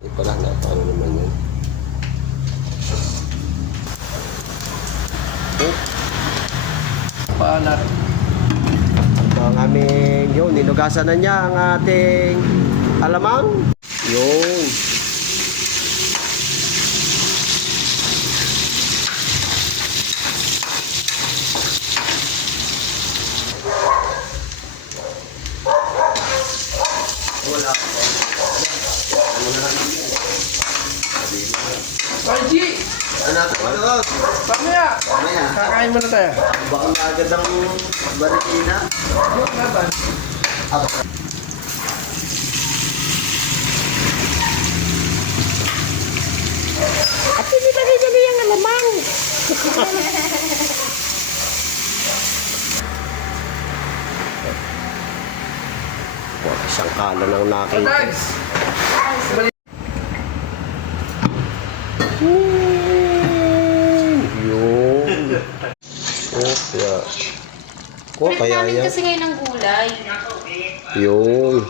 Pala na, paano naman yan? Pala. Ito ang aming, yun, ninugasan na niya ang ating alamang. Yun. Wala ko. Ano na lang namin? Paji! Ano? Pamaya! Mamaya. Kakain muna tayo. Baka na agad ang barikina. Yung laban. At pinilagay niya na yung alamang. Isang kala lang nakita. Tags! Yun. Kaya. Kaya Namin yan. kasi ngayon ng gulay. Yun.